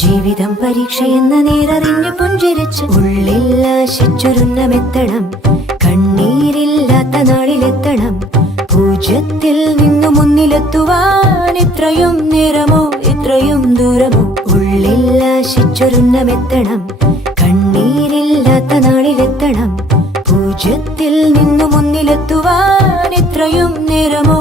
ജീവിതം പരീക്ഷയെന്ന നേരറിഞ്ഞു പുഞ്ചിരിച്ച് ഉള്ളിൽ ആശിച്ചൊരുന്നമെത്തണം. കണ്ണീരില്ലാത്ത നാളിലെത്തണം. പൂജ്യത്തിൽ നിന്നു മുന്നിലെത്തുവാൻ ഇത്രയും നേരമോ ഇത്രയും ദൂരമോ? ഉള്ളിൽ ആശിച്ചൊരുന്നമെത്തണം. കണ്ണീരില്ലാത്ത നാളിലെത്തണം. പൂജ്യത്തിൽ നിന്നു മുന്നിലെത്തുവാൻ ഇത്രയും നേരമോ